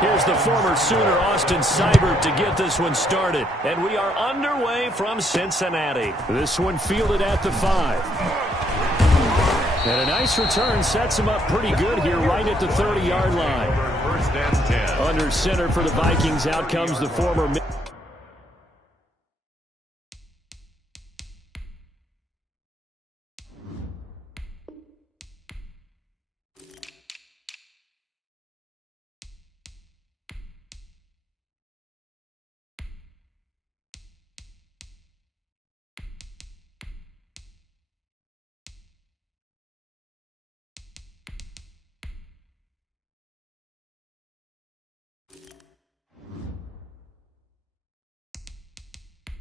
Here's the former Sooner, Austin Seibert, to get this one started. And we are underway from Cincinnati. This one fielded at the 5. And a nice return sets him up pretty good here right at the 30-yard line. First and 10. Under center for the Vikings, out comes the former...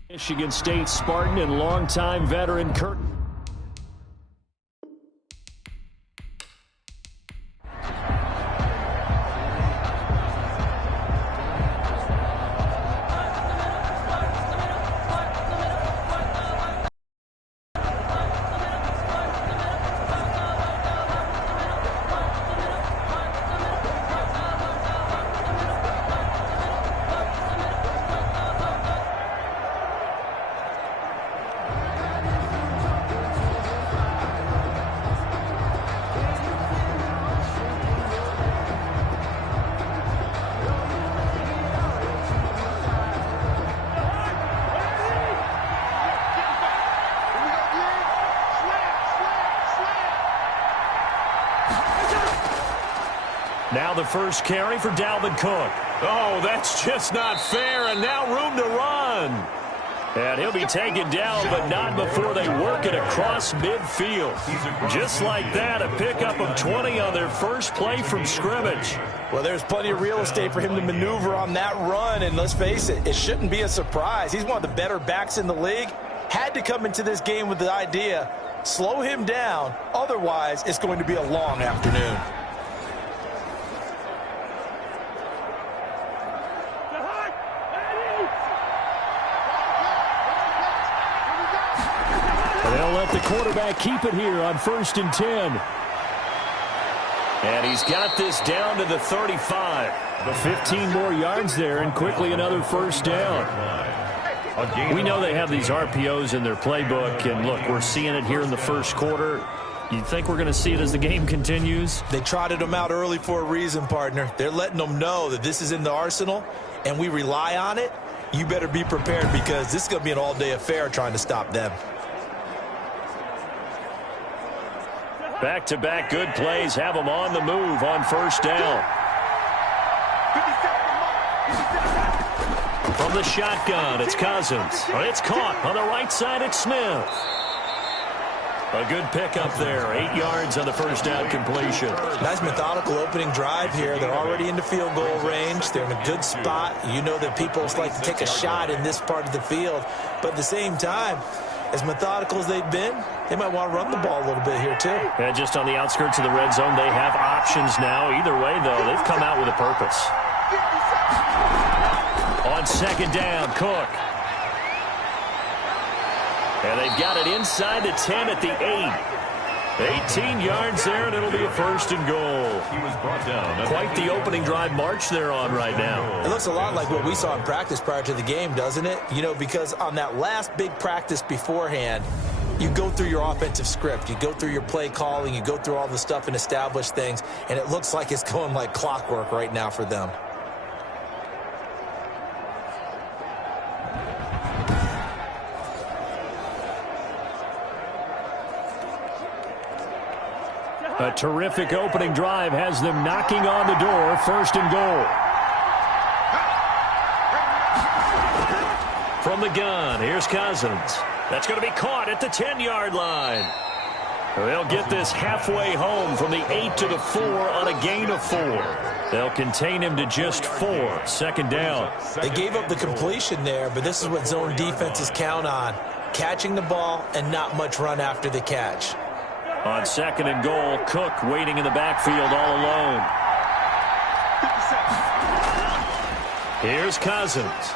Michigan State Spartan and longtime veteran Kurt. Now the first carry for Dalvin Cook. Oh, that's just not fair, and now room to run. And he'll be taken down, but not before they work it across midfield. Just like that, a pickup of 20 on their first play from scrimmage. Well, there's plenty of real estate for him to maneuver on that run, and let's face it, it shouldn't be a surprise. He's one of the better backs in the league. Had to come into this game with the idea, slow him down, otherwise it's going to be a long afternoon. They'll let the quarterback keep it here on 1st and 10. And he's got this down to the 35. The 15 more yards there, and quickly another first down. We know they have these RPOs in their playbook, and look, we're seeing it here in the first quarter. You think we're going to see it as the game continues? They trotted them out early for a reason, partner. They're letting them know that this is in the arsenal, and we rely on it. You better be prepared, because this is going to be an all-day affair trying to stop them. Back-to-back good plays have them on the move on first down. From the shotgun, it's Cousins. It's caught on the right side. It's Smith. A good pickup there. 8 yards on the first down completion. Nice methodical opening drive here. They're already into field goal range. They're in a good spot. You know that people like to take a shot in this part of the field. But at the same time, as methodical as they've been, they might want to run the ball a little bit here, too. Yeah, just on the outskirts of the red zone, they have options now. Either way, though, they've come out with a purpose. On second down, Cook. And they've got it inside the 10 at the 8. 18 yards there, and it'll be a first and goal. He was brought down. Quite the opening drive march they're on right now. It looks a lot like what we saw in practice prior to the game, doesn't it? You know, because on that last big practice beforehand, you go through your offensive script. You go through your play calling. You go through all the stuff and establish things. And it looks like it's going like clockwork right now for them. A terrific opening drive has them knocking on the door. 1st and goal. From the gun, here's Cousins. That's going to be caught at the 10-yard line. They'll get this halfway home from the 8 to the 4 on a gain of 4. They'll contain him to just 4. 2nd down. They gave up the completion there, but this is what zone defenses count on. Catching the ball and not much run after the catch. On 2nd and goal, Cook waiting in the backfield all alone. Here's Cousins.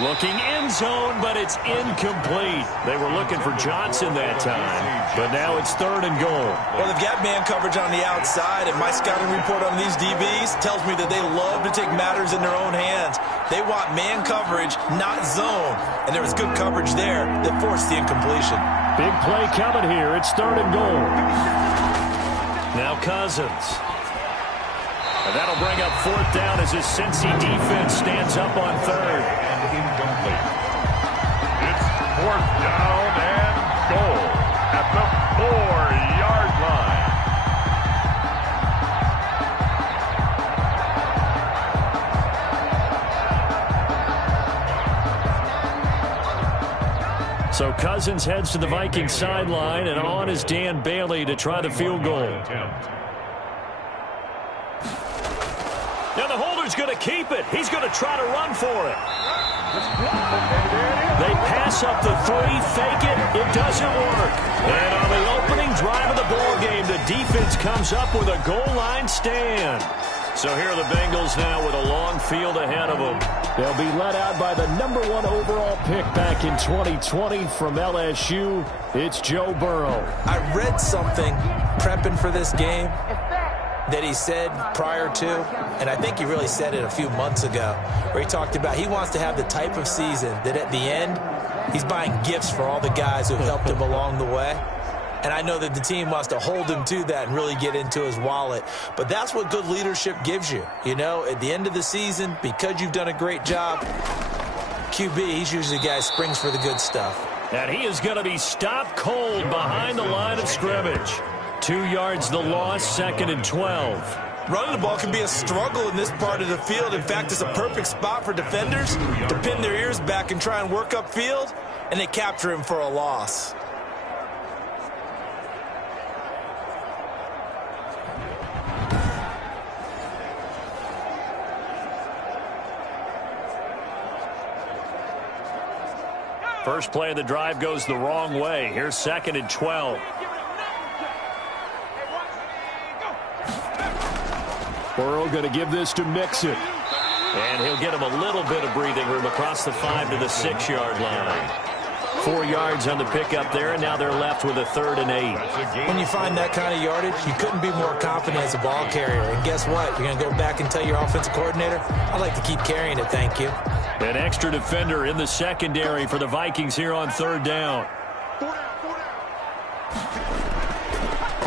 Looking end zone, but it's incomplete. They were looking for Johnson that time, but now it's 3rd and goal. Well, they've got man coverage on the outside, and my scouting report on these DBs tells me that they love to take matters in their own hands. They want man coverage, not zone, and there was good coverage there that forced the incompletion. Big play coming here. It's 3rd and goal. Now Cousins. And that'll bring up 4th down as his Cincy defense stands up on 3rd. Incomplete. It's 4th down and goal at the 4-yard line. So Cousins heads to the Vikings sideline, and on is Dan Bailey to try the field goal. Now the holder's going to keep it. He's going to try to run for it. They pass up the 3, fake it. It doesn't work. And on the opening drive of the ball game, the defense comes up with a goal line stand. So here are the Bengals now with a long field ahead of them. They'll be led out by the #1 overall pick back in 2020 from LSU. It's Joe Burrow. I read something prepping for this game that he said prior to, and I think he really said it a few months ago, where he talked about he wants to have the type of season that at the end, he's buying gifts for all the guys who helped him along the way. And I know that the team wants to hold him to that and really get into his wallet. But that's what good leadership gives you. You know, at the end of the season, because you've done a great job, QB, he's usually the guy who springs for the good stuff. And he is going to be stopped cold behind the line of scrimmage. 2 yards the loss, 2nd and 12. Running the ball can be a struggle in this part of the field. In fact, it's a perfect spot for defenders to pin their ears back and try and work upfield, and they capture him for a loss. First play of the drive goes the wrong way. Here's 2nd and 12. Burrow going to give this to Mixon. And he'll get him a little bit of breathing room across the 5 to the 6-yard line. 4 yards on the pickup there, and now they're left with a 3rd and 8. When you find that kind of yardage, you couldn't be more confident as a ball carrier. And guess what? You're going to go back and tell your offensive coordinator, I'd like to keep carrying it, thank you. An extra defender in the secondary for the Vikings here on 3rd down.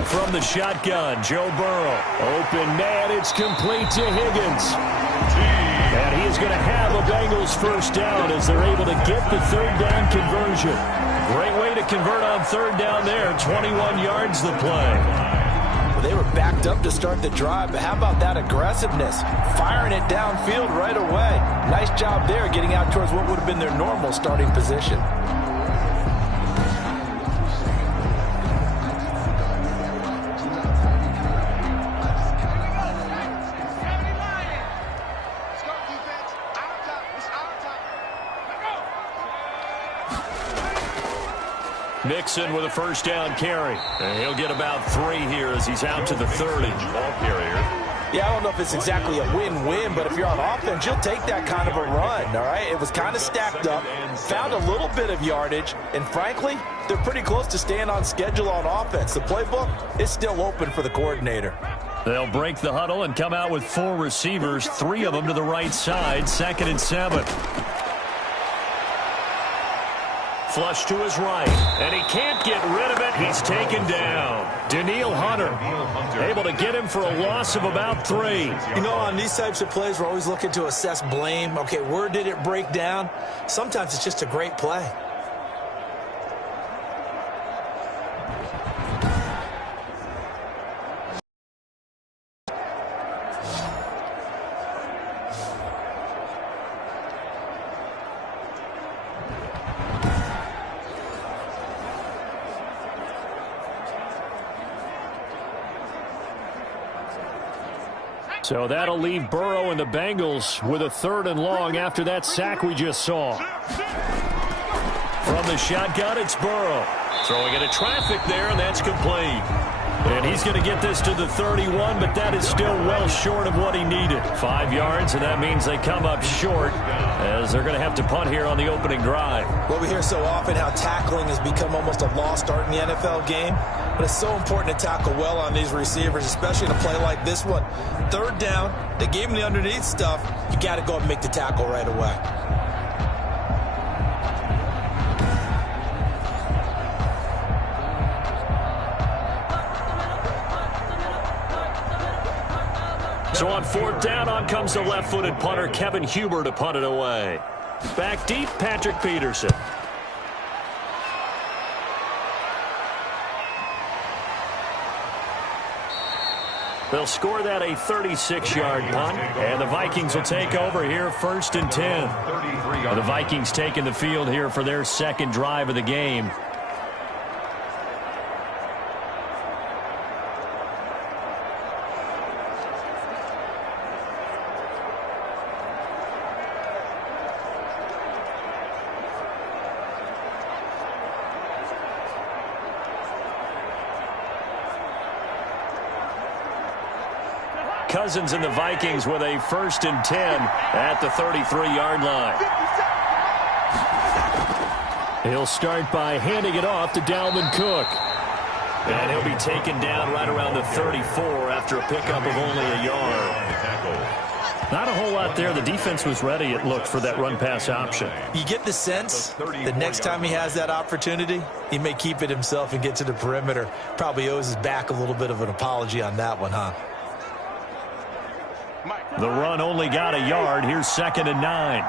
From the shotgun, Joe Burrow. Open man, it's complete to Higgins. And he is going to have a Bengals first down as they're able to get the 3rd down conversion. Great way to convert on 3rd down there. 21 yards the play. Well, they were backed up to start the drive, but how about that aggressiveness? Firing it downfield right away. Nice job there getting out towards what would have been their normal starting position. Mixon with a first down carry. And he'll get about 3 here as he's out to the 30. Ball carrier. Yeah, I don't know if it's exactly a win-win, but if you're on offense, you'll take that kind of a run, all right? It was kind of stacked up, found a little bit of yardage, and frankly, they're pretty close to staying on schedule on offense. The playbook is still open for the coordinator. They'll break the huddle and come out with 4 receivers, 3 of them to the right side, 2nd and 7. Flush to his right, and he can't get rid of it. He's taken down. Danielle Hunter able to get him for a loss of about 3. You know, on these types of plays, we're always looking to assess blame. Okay, where did it break down? Sometimes it's just a great play. So that'll leave Burrow and the Bengals with a 3rd and long after that sack we just saw. From the shotgun, it's Burrow. Throwing into traffic there, and that's complete. And he's going to get this to the 31, but that is still well short of what he needed. 5 yards, and that means they come up short as they're going to have to punt here on the opening drive. Well, we hear so often how tackling has become almost a lost art in the NFL game, but it's so important to tackle well on these receivers, especially in a play like this one. 3rd down, they gave him the underneath stuff. You got to go and make the tackle right away. So on 4th down, on comes the left-footed punter, Kevin Huber, to punt it away. Back deep, Patrick Peterson. They'll score that a 36-yard punt, and the Vikings will take over here 1st and 10. The Vikings taking the field here for their 2nd drive of the game. Cousins and the Vikings with a 1st and 10 at the 33-yard line. He'll start by handing it off to Dalvin Cook. And he'll be taken down right around the 34 after a pickup of only a yard. Not a whole lot there. The defense was ready, it looked, for that run-pass option. You get the sense that next time he has that opportunity, he may keep it himself and get to the perimeter. Probably owes his back a little bit of an apology on that one, huh? The run only got a yard. Here's 2nd and 9.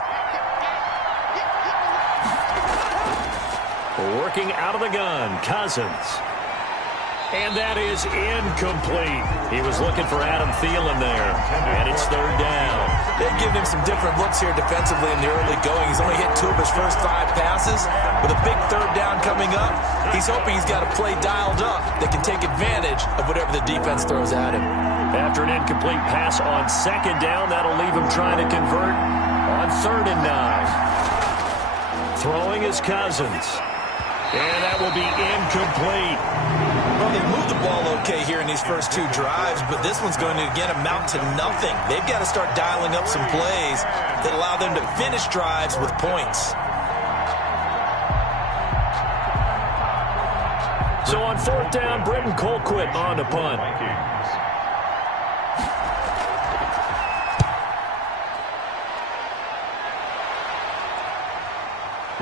Working out of the gun, Cousins. And that is incomplete. He was looking for Adam Thielen there. And it's 3rd down. They've given him some different looks here defensively in the early going. He's only hit 2 of his first 5 passes. With a big 3rd down coming up, he's hoping he's got a play dialed up that can take advantage of whatever the defense throws at him. After an incomplete pass on 2nd down, that'll leave him trying to convert on 3rd and 9. Throwing is Cousins. And that will be incomplete. Well, they moved the ball okay here in these first 2 drives, but this one's going to, again, amount to nothing. They've got to start dialing up some plays that allow them to finish drives with points. So on 4th down, Britton Colquitt on to punt.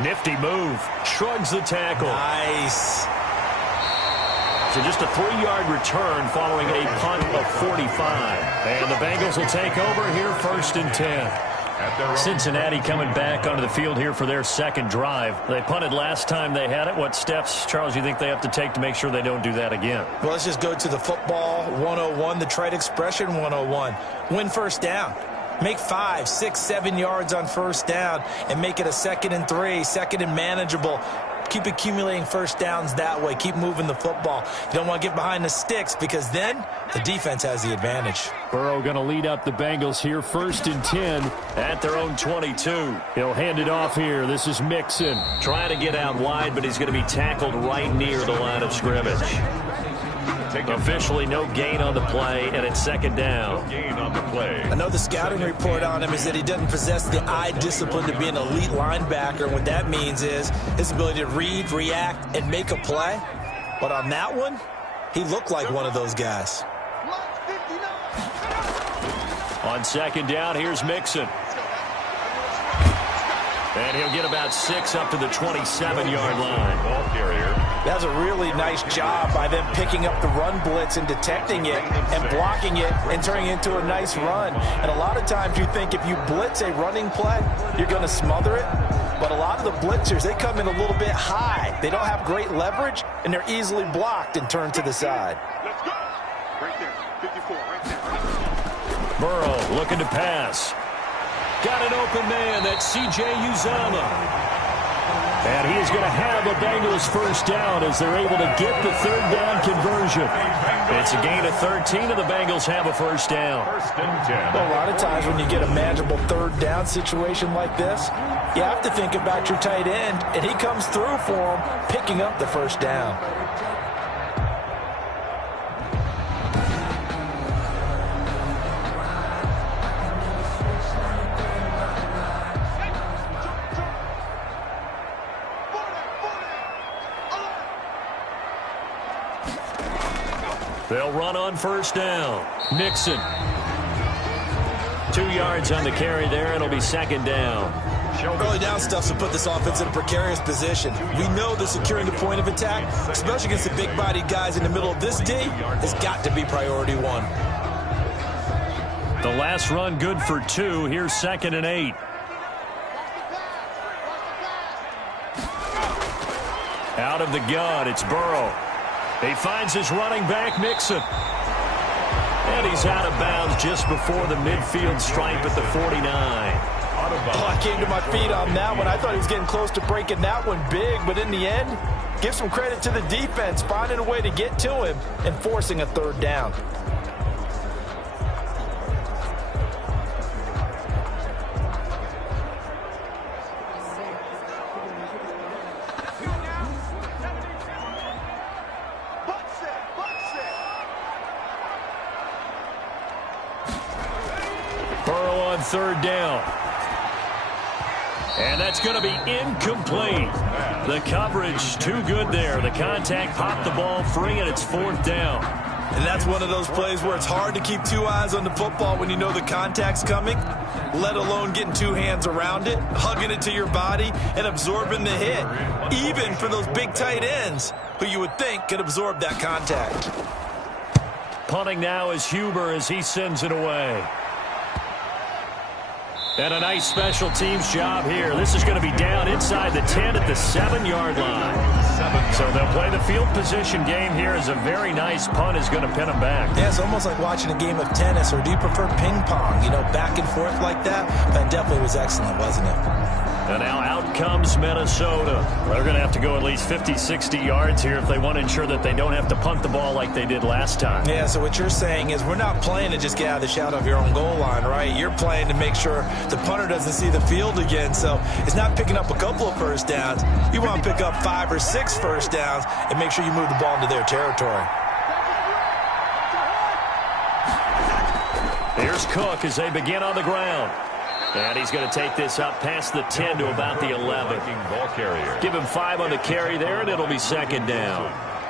Nifty move. Shrugs the tackle. Nice. So just a 3-yard return following a punt of 45. And the Bengals will take over here 1st and 10. Cincinnati coming back onto the field here for their 2nd drive. They punted last time they had it. What steps, Charles, you think they have to take to make sure they don't do that again? Well, let's just go to the football 101, the trite expression 101. Win 1st down. Make 5, 6, 7 yards on 1st down and make it a 2nd and 3, 2nd and manageable. Keep accumulating 1st downs that way. Keep moving the football. You don't want to get behind the sticks because then the defense has the advantage. Burrow going to lead up the Bengals here 1st and 10 at their own 22. He'll hand it off here. This is Mixon. Trying to get out wide, but he's going to be tackled right near the line of scrimmage. Officially no gain on the play, and it's 2nd down. No gain on the play. I know the scouting report on him is that he doesn't possess the eye discipline to be an elite linebacker. And what that means is his ability to read, react, and make a play. But on that one, he looked like one of those guys. On 2nd down, here's Mixon. And he'll get about 6 up to the 27-yard line. Ball carrier. That's a really nice job by them picking up the run blitz and detecting it and blocking it and turning it into a nice run. And a lot of times you think if you blitz a running play, you're going to smother it. But a lot of the blitzers, they come in a little bit high. They don't have great leverage, and they're easily blocked and turned to the side. Let's go. Right there. 54, right there. Burrow looking to pass. Got an open man. That's C.J. Uzomah. And he is going to have a Bengals 1st down as they're able to get the 3rd down conversion. It's a gain of 13, and the Bengals have a 1st down. 1st and 10. Well, a lot of times when you get a manageable 3rd down situation like this, you have to think about your tight end, and he comes through for him, picking up the 1st down. They'll run on first down. Nixon. 2 yards on the carry there. It'll be second down. Early down stuff to put this offense in a precarious position. We know that securing the point of attack, especially against the big-bodied guys in the middle of this D, has got to be priority one. The last run good for 2. Here's 2nd and 8. Out of the gun, it's Burrow. He finds his running back, Mixon. And he's out of bounds just before the midfield stripe at the 49. Oh, I came to my feet on that one. I thought he was getting close to breaking that one big, but in the end, give some credit to the defense, finding a way to get to him and forcing a 3rd down. Burrow on 3rd down. And that's going to be incomplete. The coverage too good there. The contact popped the ball free, and it's 4th down. And that's one of those plays where it's hard to keep 2 eyes on the football when you know the contact's coming, let alone getting 2 hands around it, hugging it to your body, and absorbing the hit. Even for those big tight ends who you would think could absorb that contact. Punting now is Huber as he sends it away. And a nice special teams job here. This is going to be down inside the 10 at the 7-yard line. So they'll play the field position game here as a very nice punt is going to pin them back. Yeah, it's almost like watching a game of tennis, or do you prefer ping pong? You know, back and forth like that? That definitely was excellent, wasn't it? And now out comes Minnesota. They're going to have to go at least 50, 60 yards here if they want to ensure that they don't have to punt the ball like they did last time. Yeah, so what you're saying is we're not playing to just get out of the shadow of your own goal line, right? You're playing to make sure the punter doesn't see the field again. So it's not picking up a couple of first downs. You want to pick up 5 or 6 first downs and make sure you move the ball into their territory. Here's Cook as they begin on the ground. And he's going to take this up past the 10 to about the 11. Give him 5 on the carry there, and it'll be second down.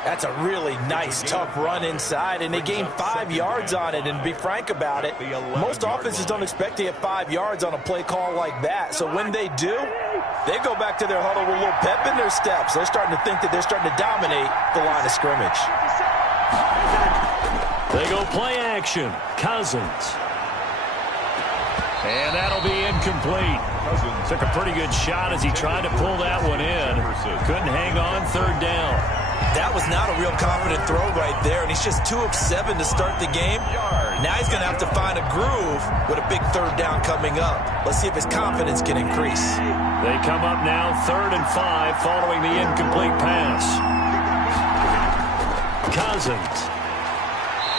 That's a really nice, tough run inside, and they gained 5 yards on it. And to be frank about it, most offenses don't expect to get 5 yards on a play call like that. So when they do, they go back to their huddle with a little pep in their steps. They're starting to think that they're starting to dominate the line of scrimmage. They go play action. Cousins. And that'll be incomplete. Took a pretty good shot as he tried to pull that one in. Couldn't hang on, 3rd down. That was not a real confident throw right there, and he's just 2 of 7 to start the game. Now he's going to have to find a groove with a big 3rd down coming up. Let's see if his confidence can increase. They come up now 3rd and 5 following the incomplete pass. Cousins.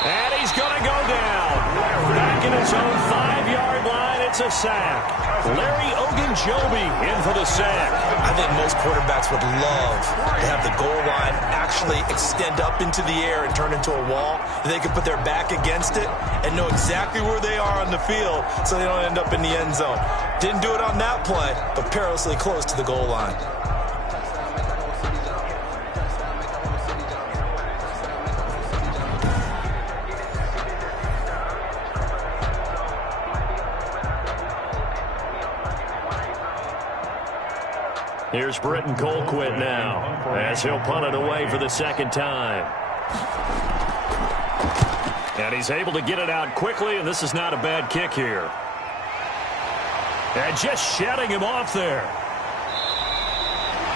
And he's going to go down. Back in his own 5-yard line, it's a sack. Larry Ogunjobi in for the sack. I think most quarterbacks would love to have the goal line actually extend up into the air and turn into a wall. And they can put their back against it and know exactly where they are on the field so they don't end up in the end zone. Didn't do it on that play, but perilously close to the goal line. Here's Britton Colquitt now as he'll punt it away for the 2nd time. And he's able to get it out quickly, and this is not a bad kick here. And just shedding him off there.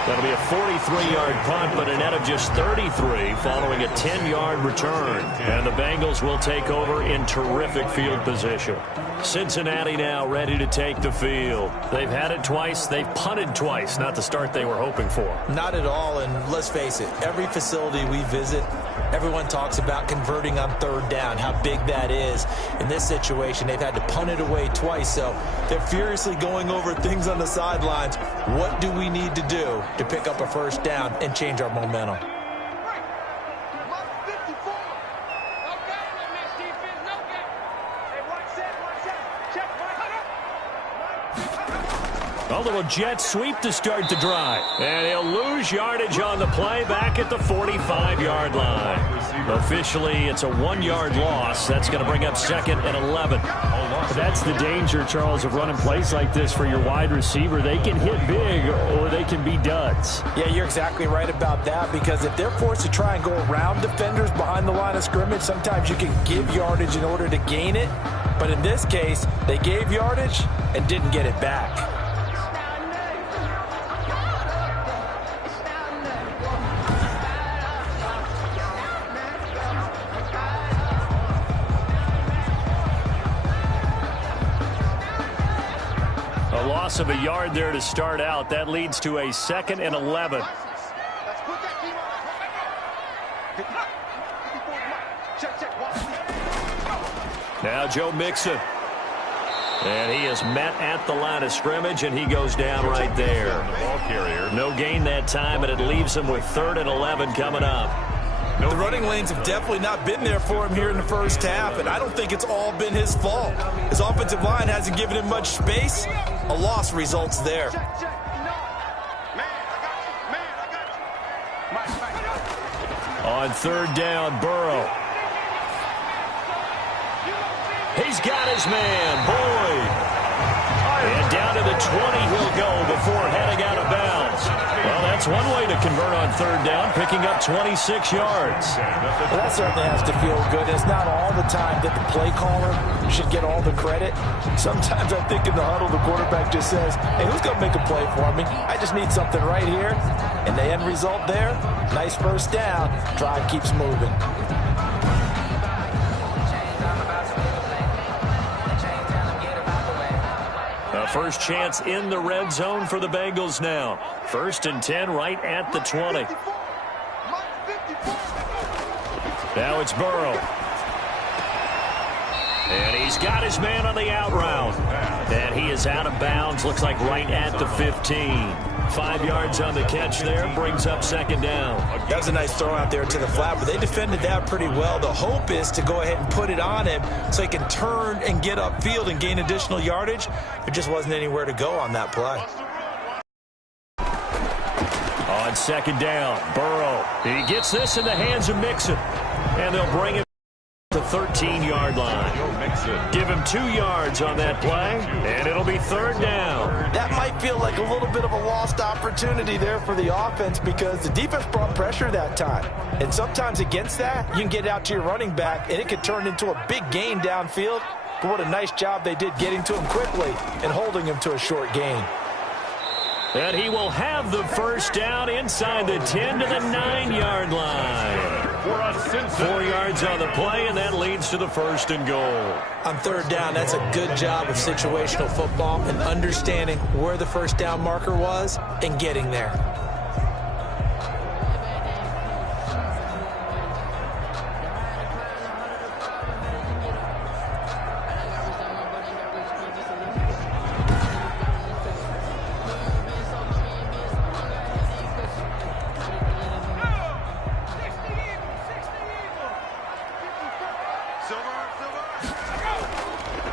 That'll be a 43-yard punt, but a net of just 33 following a 10-yard return. And the Bengals will take over in terrific field position. Cincinnati now ready to take the field. They've had it twice. They've punted twice. Not the start they were hoping for. Not at all, and let's face it, every facility we visit, everyone talks about converting on 3rd down, how big that is. In this situation, they've had to punt it away twice, so they're furiously going over things on the sidelines. What do we need to do to pick up a 1st down and change our momentum? A little jet sweep to start the drive. And he'll lose yardage on the play back at the 45-yard line. Officially, it's a 1-yard loss. That's going to bring up 2nd and 11. That's the danger, Charles, of running plays like this for your wide receiver. They can hit big or they can be duds. Yeah, you're exactly right about that, because if they're forced to try and go around defenders behind the line of scrimmage, sometimes you can give yardage in order to gain it. But in this case, they gave yardage and didn't get it back. A loss of a yard there to start out. That leads to a 2nd and 11. Now Joe Mixon. And he is met at the line of scrimmage, and he goes down right there. No gain that time, and it leaves him with 3rd and 11 coming up. The running lanes have definitely not been there for him here in the first half, and I don't think it's all been his fault. His offensive line hasn't given him much space. A loss results there. On 3rd down, Burrow. He's got his man, Boyd. And down to the 20 he'll go before heading out of bounds. Well, that's one way to convert on 3rd down, picking up 26 yards. Well, that certainly has to feel good. It's not all the time that the play caller should get all the credit. Sometimes I think in the huddle, the quarterback just says, hey, who's going to make a play for me? I just need something right here. And the end result there, nice 1st down. Drive keeps moving. First chance in the red zone for the Bengals now. 1st and 10 right at the 20. Now it's Burrow. And he's got his man on the out route. And he is out of bounds, looks like right at the 15. 5 yards on the catch there, brings up 2nd down. That was a nice throw out there to the flat, but they defended that pretty well. The hope is to go ahead and put it on him so he can turn and get upfield and gain additional yardage. There just wasn't anywhere to go on that play. On 2nd down, Burrow. He gets this in the hands of Mixon. And they'll bring him to the 13-yard line. Give him 2 yards on that play, and it'll be 3rd down. That might feel like a little bit of a lost opportunity there for the offense, because the defense brought pressure that time. And sometimes against that, you can get out to your running back, and it could turn into a big gain downfield. But what a nice job they did getting to him quickly and holding him to a short gain. And he will have the 1st down inside the 10 to the 9-yard line. 4 yards on the play, and that leads to the 1st and goal. On 3rd down, that's a good job of situational football and understanding where the 1st down marker was and getting there.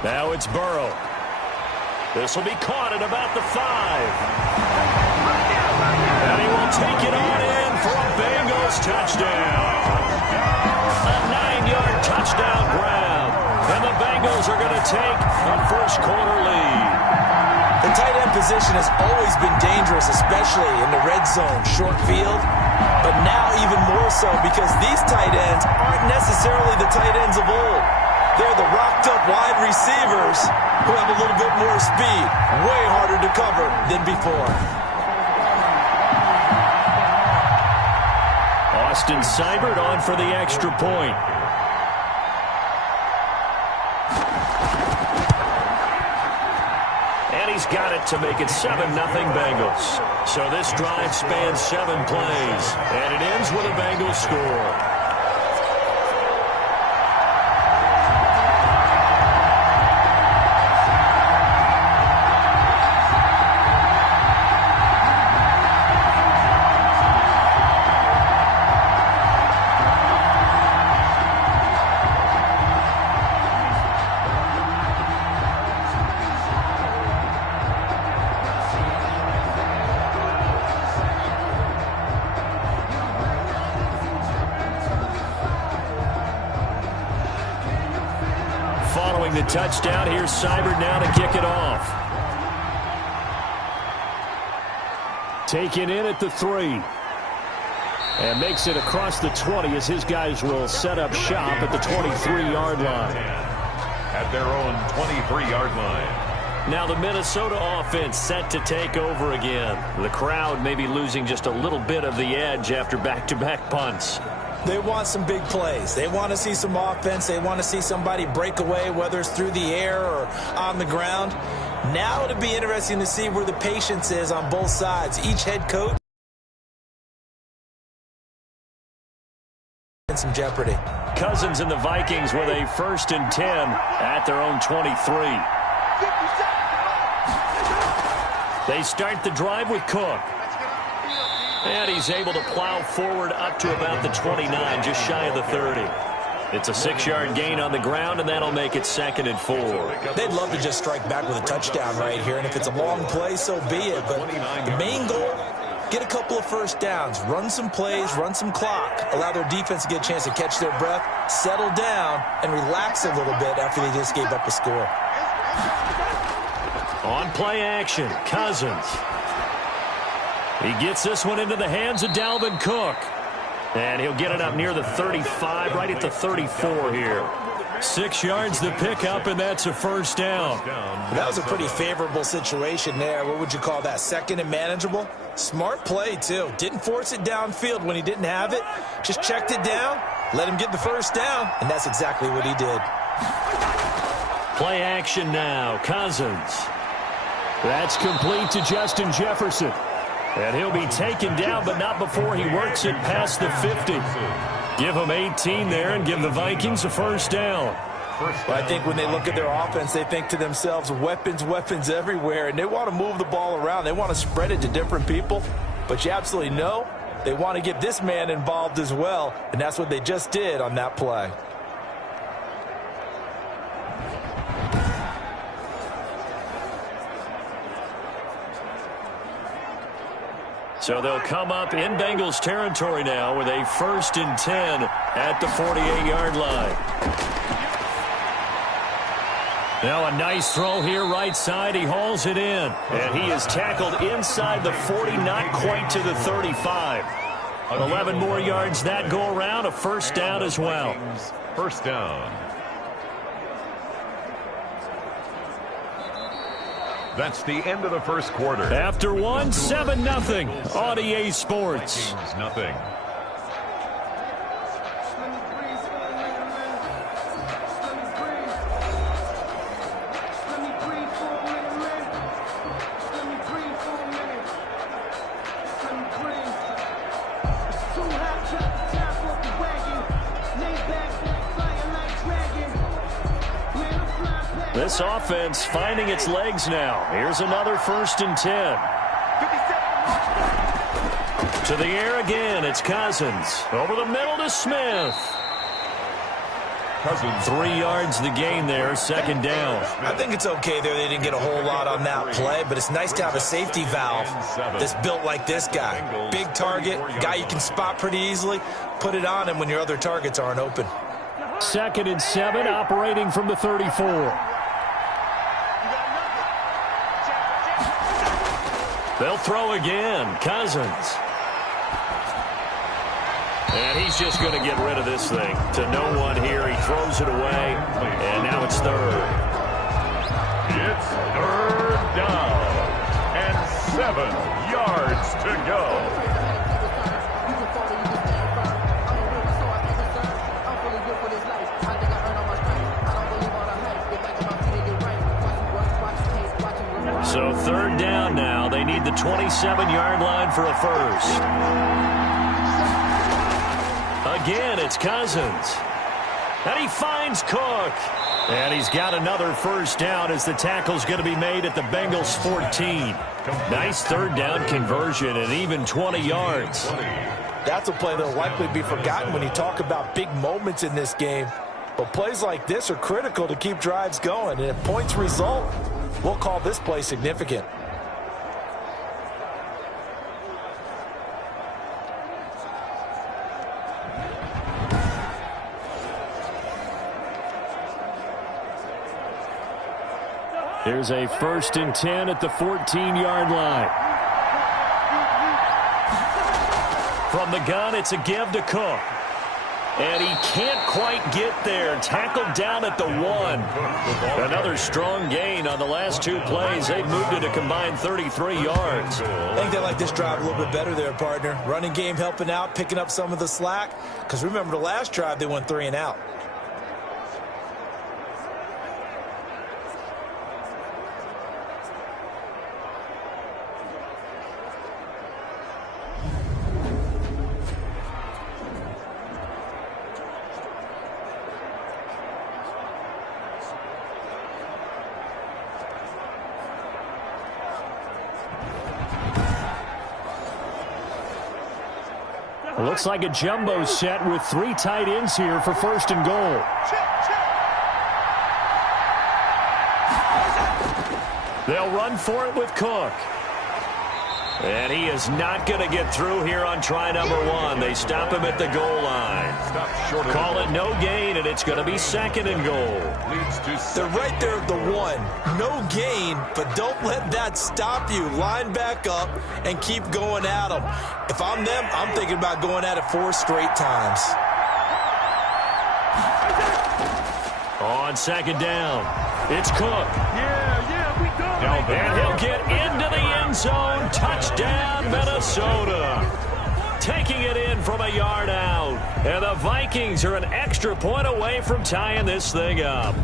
Now it's Burrow. This will be caught at about the 5. And he will take it on in for a Bengals touchdown. A 9-yard touchdown grab. And the Bengals are going to take a first-quarter lead. The tight end position has always been dangerous, especially in the red zone, short field. But now even more so, because these tight ends aren't necessarily the tight ends of old. They're the rocked-up wide receivers who have a little bit more speed. Way harder to cover than before. Austin Seibert on for the extra point. And he's got it to make it 7-0 Bengals. So this drive spans 7 plays, and it ends with a Bengals score. following the touchdown. Here's Seibert now to kick it off. Taken in at the 3. And makes it across the 20 as his guys will set up shop at the 23-yard line. At their own 23-yard line. Now the Minnesota offense set to take over again. The crowd may be losing just a little bit of the edge after back-to-back punts. They want some big plays. They want to see some offense. They want to see somebody break away, whether it's through the air or on the ground. Now it'll be interesting to see where the patience is on both sides. Each head coach in some jeopardy. Cousins and the Vikings with a 1st and 10 at their own 23. They start the drive with Cook. And he's able to plow forward up to about the 29, just shy of the 30. It's a 6-yard gain on the ground, and that'll make it 2nd and 4. They'd love to just strike back with a touchdown right here, and if it's a long play, so be it. But the main goal, get a couple of first downs, run some plays, run some clock, allow their defense to get a chance to catch their breath, settle down, and relax a little bit after they just gave up a score. On play action, Cousins. He gets this one into the hands of Dalvin Cook. And he'll get it up near the 35, right at the 34 here. 6 yards the pickup, and that's a 1st down. That was a pretty favorable situation there. What would you call that? 2nd and manageable? Smart play, too. Didn't force it downfield when he didn't have it. Just checked it down, let him get the 1st down, and that's exactly what he did. Play action now, Cousins. That's complete to Justin Jefferson. And he'll be taken down, but not before he works it past the 50. Give him 18 there and give the Vikings a 1st down. Well, I think when they look at their offense, they think to themselves, weapons, weapons everywhere, and they want to move the ball around. They want to spread it to different people, but you absolutely know they want to get this man involved as well, and that's what they just did on that play. So they'll come up in Bengals territory now with a 1st and 10 at the 48-yard line. Now a nice throw here right side. He hauls it in. And he is tackled inside the 40, not quite to the 35. 11 more yards that go around. A 1st down as well. 1st down. That's the end of the 1st quarter. After one, 7-0 on EA Sports. Nothing. This offense finding its legs now. Here's another 1st and 10. To the air again, it's Cousins. Over the middle to Smith. Cousins. 3 yards the gain there, 2nd down. I think it's okay there. They didn't get a whole lot on that play, but it's nice to have a safety valve that's built like this guy. Big target, guy you can spot pretty easily. Put it on him when your other targets aren't open. 2nd and 7, operating from the 34. They'll throw again. Cousins. And he's just going to get rid of this thing. To no one here. He throws it away. And now it's 3rd. It's 3rd down. And 7 yards to go. So 3rd down now. They need the 27-yard line for a 1st. Again, it's Cousins. And he finds Cook. And he's got another 1st down as the tackle's going to be made at the Bengals 14. Nice 3rd down conversion and even 20 yards. That's a play that'll likely be forgotten when you talk about big moments in this game. But plays like this are critical to keep drives going. And if points result, we'll call this play significant. Here's a 1st and 10 at the 14-yard line. From the gun, it's a give to Cook. And he can't quite get there. Tackled down at the 1. Another strong gain on the last 2 plays. They've moved it a combined 33 yards. I think they like this drive a little bit better there, partner. Running game helping out, picking up some of the slack. Because remember the last drive, they went 3 and out. Looks like a jumbo set with 3 tight ends here for 1st and goal. They'll run for it with Cook. And he is not going to get through here on try number 1. They stop him at the goal line. Call it no gain, and it's going to be 2nd and goal. They're right there at the 1. No gain, but don't let that stop you. Line back up and keep going at them. If I'm them, I'm thinking about going at it 4 straight times. On 2nd down, it's Cook. We go. And he'll get into the end zone. Touchdown, Minnesota. Taking it in from a yard out. And the Vikings are an extra point away from tying this thing up.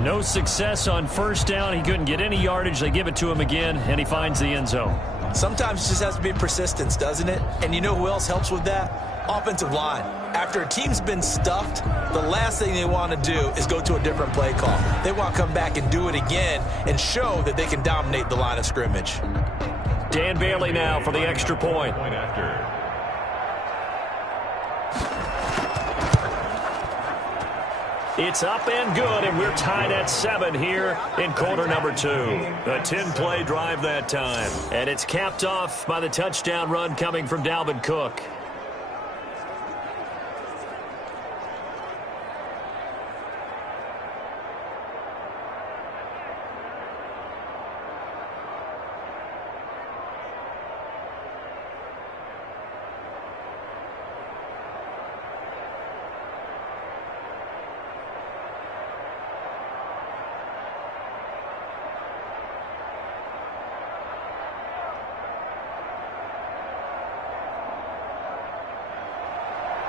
No success on 1st down. He couldn't get any yardage. They give it to him again, and he finds the end zone. Sometimes it just has to be persistence, doesn't it? And you know who else helps with that? Offensive line. After a team's been stuffed, the last thing they want to do is go to a different play call. They want to come back and do it again and show that they can dominate the line of scrimmage. Dan Bailey now for the extra point. It's up and good, and we're tied at 7 here in quarter number 2. A 10-play drive that time. And it's capped off by the touchdown run coming from Dalvin Cook.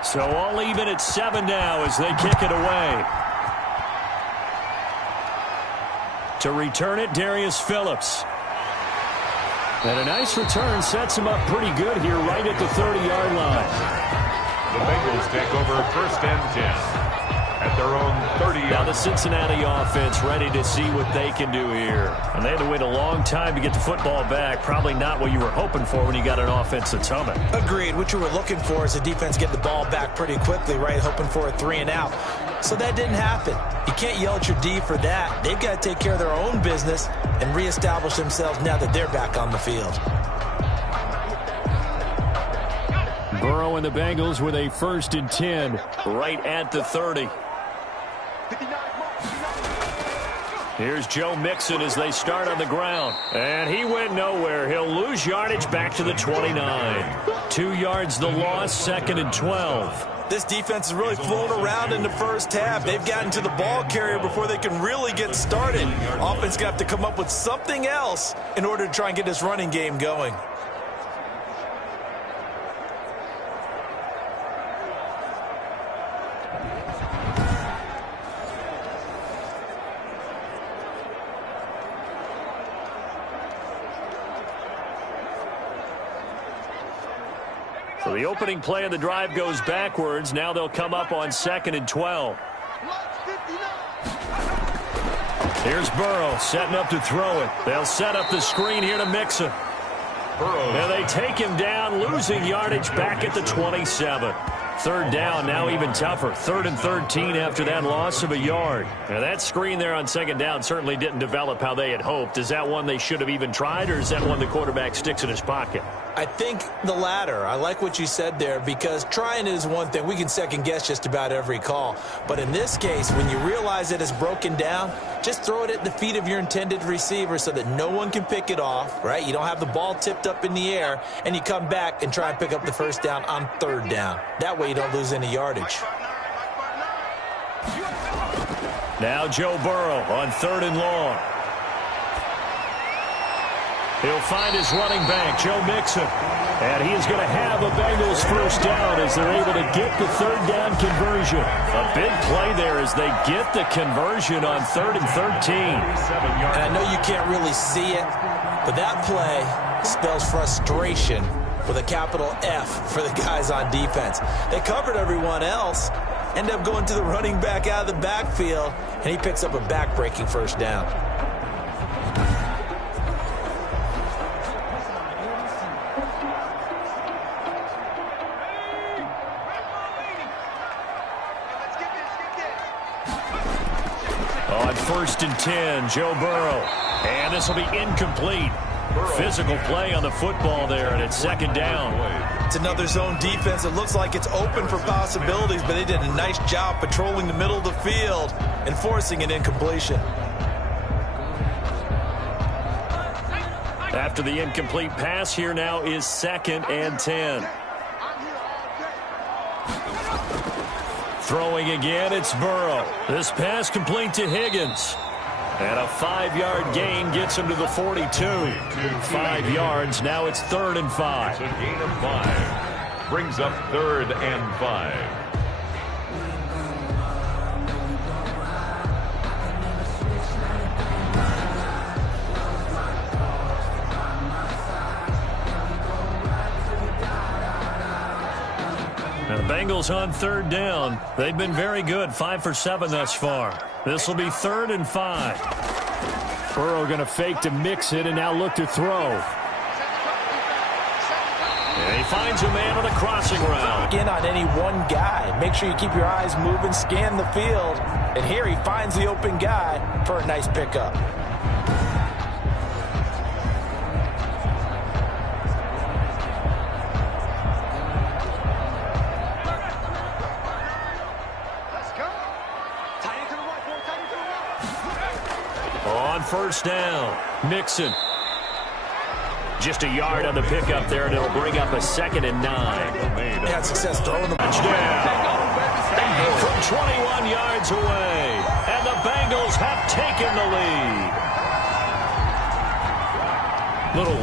So all even at 7 now as they kick it away. To return it, Darius Phillips. And a nice return sets him up pretty good here right at the 30-yard line. The Bengals take over 1st and 10 at their own 30-yard. Now the Cincinnati offense ready to see what they can do here. And they had to wait a long time to get the football back. Probably not what you were hoping for when you got an offense that's humming. Agreed. What you were looking for is the defense get the ball back pretty quickly, right? Hoping for a 3 and out. So that didn't happen. You can't yell at your D for that. They've got to take care of their own business and reestablish themselves now that they're back on the field. Burrow and the Bengals with a 1st and 10 right at the 30. Here's Joe Mixon as they start on the ground. And he went nowhere. He'll lose yardage back to the 29. 2 yards the loss, 2nd and 12. This defense is really flown around in the first half. They've gotten to the ball carrier before they can really get started. Offense going to have to come up with something else in order to try and get this running game going. So the opening play of the drive goes backwards. Now they'll come up on 2nd and 12. Here's Burrow setting up to throw it. They'll set up the screen here to Mixon. And they take him down, losing yardage back at the 27. 3rd down, now even tougher. 3rd and 13 after that loss of a yard. Now that screen there on 2nd down certainly didn't develop how they had hoped. Is that one they should have even tried, or is that one the quarterback sticks in his pocket? I think the latter. I like what you said there, because trying is one thing. We can second guess just about every call. But in this case, when you realize that it's broken down, just throw it at the feet of your intended receiver so that no one can pick it off, right? You don't have the ball tipped up in the air, and you come back and try and pick up the first down on third down. That way you don't lose any yardage. Now Joe Burrow on 3rd and long. He'll find his running back, Joe Mixon. And he is going to have a Bengals first down as they're able to get the 3rd down conversion. A big play there as they get the conversion on 3rd and 13. And I know you can't really see it, but that play spells frustration with a capital F for the guys on defense. They covered everyone else, end up going to the running back out of the backfield, and he picks up a back-breaking first down. On 1st and 10, Joe Burrow. And this will be incomplete. Physical play on the football there, and it's 2nd down. It's another zone defense. It looks like it's open for possibilities, but they did a nice job patrolling the middle of the field and forcing an incompletion. After the incomplete pass, here now is 2nd and 10. Throwing again, it's Burrow. This pass complete to Higgins. And a 5-yard gain gets him to the 42. 5 yards, now it's 3rd and 5. It's a gain of 5. Brings up 3rd and 5. Now the Bengals on 3rd down. They've been very good, 5 for 7 thus far. This will be 3rd and 5. Burrow going to fake to mix it and now look to throw. And he finds a man on the crossing route. Again, on any one guy, make sure you keep your eyes moving, scan the field. And here he finds the open guy for a nice pickup. On 1st down, Mixon. Just a yard on the pickup there, and it'll bring up a 2nd and 9. They had success throwing the touchdown. From 21 yards away, and the Bengals have taken the lead. Little